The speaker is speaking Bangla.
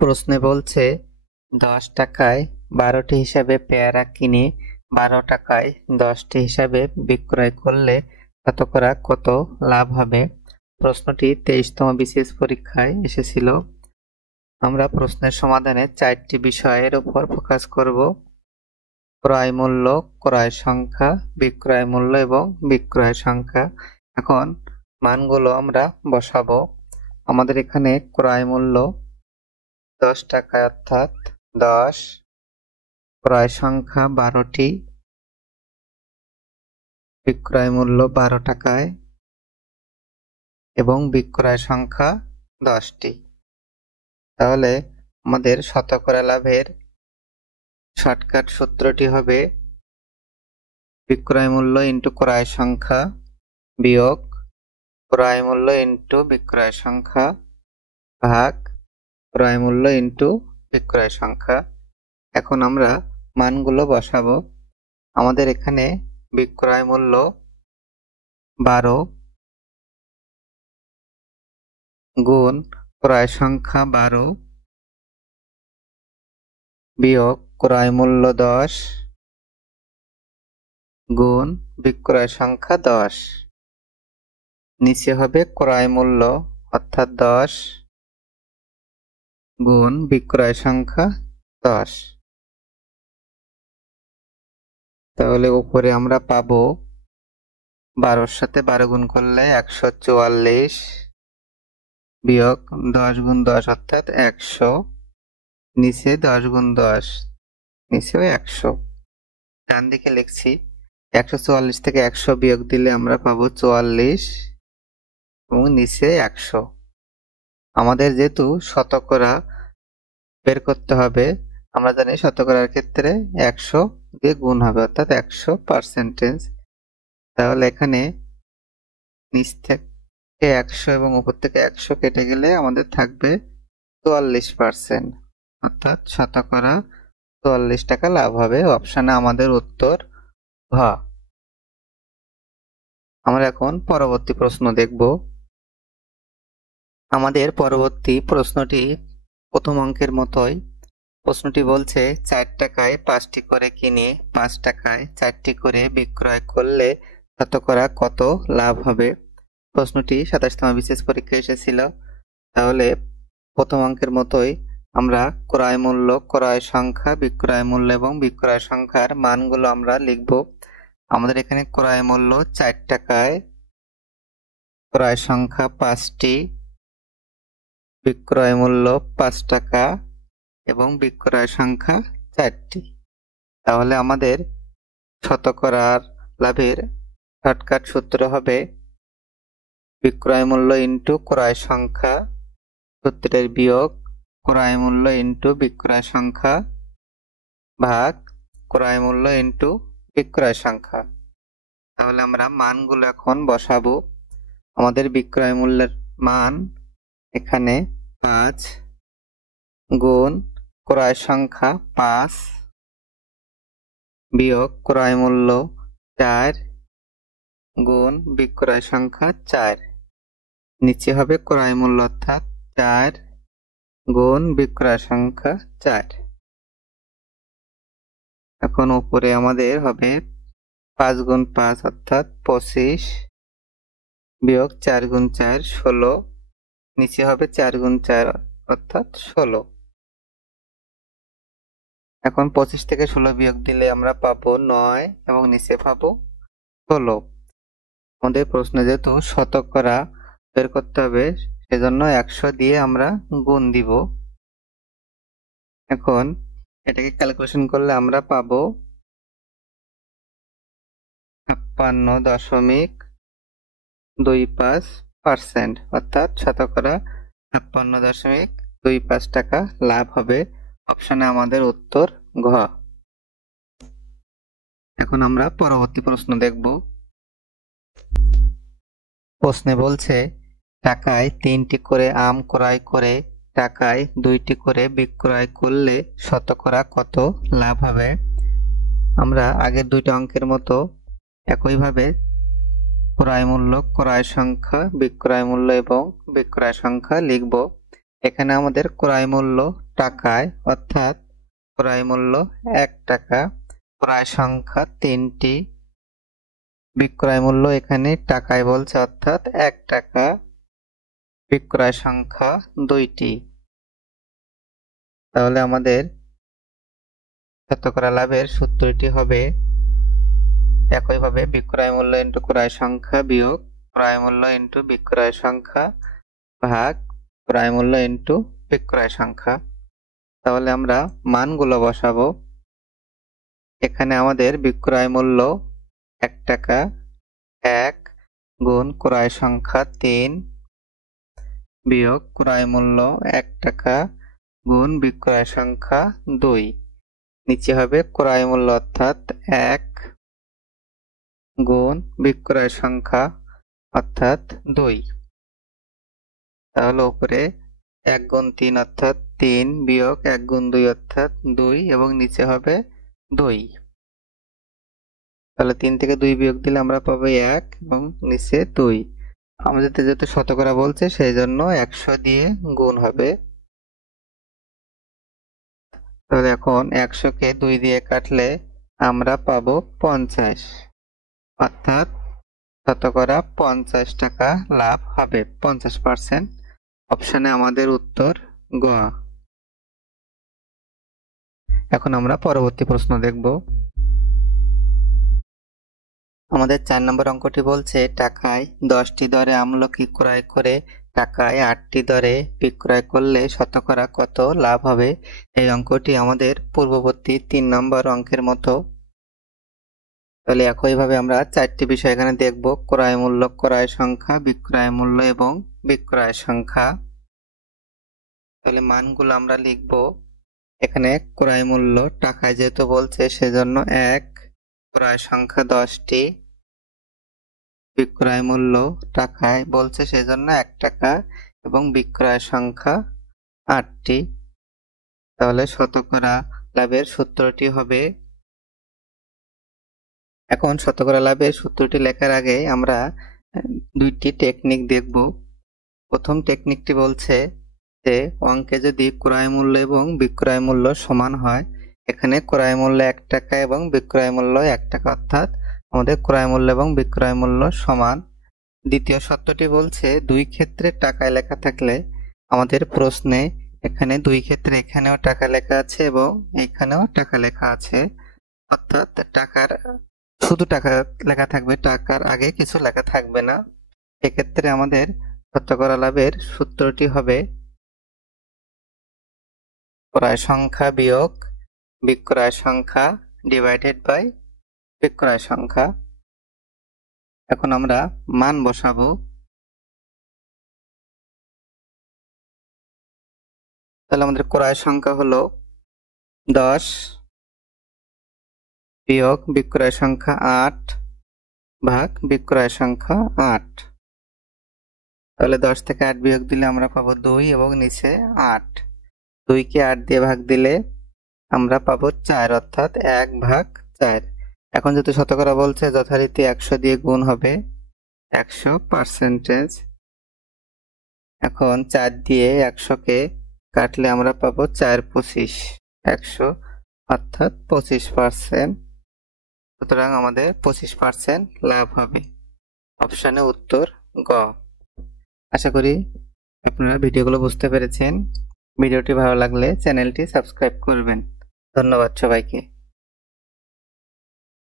প্রশ্নে বলছে 10 টাকায় 12টি হিসাবে পেয়ারা কিনে 12 টাকায় 10টি হিসাবে বিক্রয় করলে শতকরা কত লাভ হবে। প্রশ্নটি 23তম বিসিএস পরীক্ষায় এসেছিল। আমরা প্রশ্নের সমাধানে 4টি বিষয়ের উপর ফোকাস করব: ক্রয় মূল্য, ক্রয় সংখ্যা, বিক্রয় মূল্য এবং বিক্রয় সংখ্যা। এখন মানগুলো আমরা বসাবো। আমাদের এখানে ক্রয় মূল্য 10 টাকায় অর্থাৎ 10, ক্রয় সংখ্যা 12টি, বিক্রয় মূল্য 12 টাকায় এবং বিক্রয় সংখ্যা 10টি। তাহলে আমাদের শতকরা লাভের শর্টকাট সূত্রটি হবে বিক্রয় মূল্য ইন্টু ক্রয় সংখ্যা বিয়োগ ক্রয় মূল্য ইন্টু বিক্রয় সংখ্যা ভাগ ক্রয় মূল্য ইন্টু বিক্রয় সংখ্যা। এখন আমরা মানগুলো বসাবো। আমাদের এখানে বিক্রয় মূল্য 12 গুণ ক্রয় সংখ্যা 12 বিয়োগ ক্রয় মূল্য 10 গুণ বিক্রয় সংখ্যা 10। নিচে হবে ক্রয় মূল্য অর্থাৎ 10 গুণ বিক্রয় সংখ্যা 10। তাহলে উপরে আমরা পাবো 12-র সাথে 12 গুণ করলে 144 বিয়োগ 10 গুণ 10 অর্থাৎ 100, নিচে 10 গুণ 10, নিচেও 100। ডান দিকে লিখছি 144 থেকে 100 বিয়োগ দিলে আমরা পাবো 44 এবং নিচে 100। আমাদের যেহেতু শতকরা বের করতে হবে, আমরা জানি শতকরার ক্ষেত্রে 100 দিয়ে গুণ হবে অর্থাৎ 100%। তাহলে এখানে নিচ থেকে 100 এবং উপর থেকে 100 কেটে গেলে আমাদের থাকবে 44%, অর্থাৎ শতকরা 44 টাকা লাভ হবে। অপশনে আমাদের উত্তর ঘ। আমরা এখন পরবর্তী প্রশ্ন দেখব। আমাদের পরবর্তী প্রশ্নটি প্রথম অঙ্কের মতোই। প্রশ্নটি বলছে 4 টাকায় 5টি করে কিনে 5 টাকায় 4টি করে বিক্রয় করলে শতকরা কত লাভ হবে। প্রশ্নটি 27তম বিসিএস পরীক্ষায় এসেছিল। তাহলে প্রথম অঙ্কের মতোই আমরা ক্রয় মূল্য, ক্রয় সংখ্যা, বিক্রয় মূল্য এবং বিক্রয় সংখ্যার মানগুলো আমরা লিখব। আমাদের এখানে ক্রয় মূল্য 4 টাকায়, ক্রয় সংখ্যা 5টি, বিক্রয় মূল্য 5 টাকা এবং বিক্রয় সংখ্যা 4টি। তাহলে আমাদের শতকরার লাভের শর্টকাট সূত্র হবে বিক্রয় মূল্য ইন্টু ক্রয় সংখ্যা, সূত্রের বিয়োগ ক্রয় মূল্য ইন্টু বিক্রয় সংখ্যা ভাগ ক্রয় মূল্য ইন্টু বিক্রয় সংখ্যা। তাহলে আমরা মানগুলো এখন বসাবো। আমাদের বিক্রয় মূল্যের মান এখানে 5 গুণ ক্রয় সংখ্যা 5 বিয়োগ ক্রয় মূল্য 4 গুণ বিক্রয় সংখ্যা 4। নিচে হবে ক্রয় মূল্য অর্থাৎ 4 গুণ বিক্রয় সংখ্যা 4। এখন উপরে আমাদের হবে 5 গুণ 5 অর্থাৎ 25 বিয়োগ 4 গুণ 4 16, নিচে হবে 4 গুণ 4 অর্থাৎ 16। এখন 25 থেকে 16 বিয়োগ দিলে আমরা পাবো 9 এবং নিচে পাবো 16। আমাদের প্রশ্ন যেহেতু শতকরা বের করতে হবে, সেজন্য 100 দিয়ে আমরা গুণ দিব। এখন এটাকে ক্যালকুলেশন করলে আমরা পাবো 56.25%, অর্থাৎ শতকরা 56.25 টাকা লাভ হবে। অপশনে আমাদের উত্তর ঘ। এখন আমরা পরবর্তী প্রশ্ন দেখব। প্রশ্নে বলছে টাকায় 3টি করে আম ক্রয় করে টাকায় 2টি করে বিক্রয় করলে শতকরা কত লাভ হবে। আমরা আগের দুইটা অঙ্কের মতো একইভাবে ক্রয় মূল্য, ক্রয় সংখ্যা, বিক্রয় মূল্য এবং বিক্রয় সংখ্যা লিখব। এখানে আমাদের ক্রয় মূল্য টাকায়, অর্থাৎ ক্রয় মূল্য 1 টাকা, ক্রয় সংখ্যা 3টি, বিক্রয় মূল্য এখানে টাকায় বলছে অর্থাৎ 1 টাকা, বিক্রয় সংখ্যা 2টি। তাহলে আমাদের শতকরা লাভের সূত্রটি হবে একইভাবে বিক্রয় মূল্য ইন্টু ক্রয় সংখ্যা বিয়োগ ক্রয় মূল্য ইন্টু বিক্রয় সংখ্যা ভাগ ক্রয় মূল্য ইন্টু বিক্রয় সংখ্যা। তাহলে আমরা মানগুলো বসাবো। এখানে আমাদের বিক্রয় মূল্য 1 টাকা, 1 গুণ ক্রয় সংখ্যা 3 বিয়োগ ক্রয় মূল্য 1 টাকা গুণ বিক্রয় সংখ্যা 2, নিচে হবে ক্রয় মূল্য অর্থাৎ 1 গুণ বিক্রয় সংখ্যা অর্থাৎ 2। তাহলে উপরে 1 গুণ 3 অর্থাৎ 3 বিয়োগ 1 গুণ 2 অর্থাৎ 2 এবং নিচে হবে 2। তাহলে 3 থেকে 2 বিয়োগ দিলে আমরা পাবো 1 এবং নিচে 2। আমাদের যেহেতু শতকরা বলছে সেই জন্য 100 দিয়ে গুণ হবে। তাহলে এখন 100 কে 2 দিয়ে কাটলে আমরা পাবো 50, অর্থাৎ শতকরা 50 টাকা লাভ হবে, 50%। অপশনে আমাদের উত্তর গ। এখন আমরা পরবর্তী প্রশ্ন দেখব। আমাদের 4 নম্বর অঙ্কটি বলছে টাকায় 10টি দরে আমলকি ক্রয় করে টাকায় 8টি দরে বিক্রয় করলে শতকরা কত লাভ হবে। এই অঙ্কটি আমাদের পূর্ববর্তী 3 নম্বর অঙ্কের মতো। তাহলে একইভাবে আমরা 4টি বিষয় এখানে দেখব, ক্রয় মূল্য, ক্রয় সংখ্যা, বিক্রয় মূল্য এবং বিক্রয় সংখ্যা। তাহলে মানগুলো আমরা লিখব। এখানে ক্রয় মূল্য টাকায় যেহেতু বলছে সেজন্য 1, ক্রয় সংখ্যা 10টি, বিক্রয় মূল্য টাকায় বলছে সেজন্য 1 টাকা এবং বিক্রয় সংখ্যা 8টি। তাহলে শতকরা লাভের সূত্রটি হবে, এখন শতকরা লাভের সূত্রটি লেখার আগে আমরা 2টি টেকনিক দেখব। প্রথম টেকনিকটি বলছে যে অঙ্কে যদি ক্রয় মূল্য এবং বিক্রয় মূল্য সমান হয়, এখানে ক্রয় মূল্য 1 টাকা এবং বিক্রয় মূল্য 1 টাকা, অর্থাৎ আমাদের ক্রয় মূল্য এবং বিক্রয় মূল্য সমান। দ্বিতীয় শর্তটি বলছে 2 ক্ষেত্রে টাকায় লেখা থাকলে আমাদের প্রশ্নে এখানে 2 ক্ষেত্রে এখানেও টাকা লেখা আছে এবং এখানেও টাকা লেখা আছে, অর্থাৎ টাকার শুধু টাকা লেখা থাকবে, টাকার আগে কিছু লেখা থাকবে না। এক্ষেত্রে আমাদের শতকরা লাভের সূত্রটি হবে ক্রয় সংখ্যা বিয়োগ বিক্রয় সংখ্যা ডিভাইডেড বাই বিক্রয় সংখ্যা। এখন আমরা মান বসাবো। তাহলে আমাদের ক্রয় সংখ্যা হলো 10 বিয়োগ বিক্রয় সংখ্যা 8 ভাগ বিক্রয় সংখ্যা 8। তাহলে 10 থেকে 8 বিয়োগ দিলে আমরা পাবো 2 এবং নিচে 8। 2 কে 8 দিয়ে ভাগ দিলে আমরা পাবো 4, অর্থাৎ 1 ভাগ 4। এখন যেহেতু শতকরা বলছে যথারীতি 100 দিয়ে গুণ হবে, 100%। এখন 4 দিয়ে 100 কে কাটলে আমরা পাবো 4 25 100, অর্থাৎ 25%। সুতরাং আমাদের 25% লাভ হবে। অপশনে উত্তর গ। আশা করি আপনারা ভিডিওগুলো বুঝতে পেরেছেন। ভিডিওটি ভালো লাগলে চ্যানেলটি সাবস্ক্রাইব করবেন। ধন্যবাদ সবাইকে।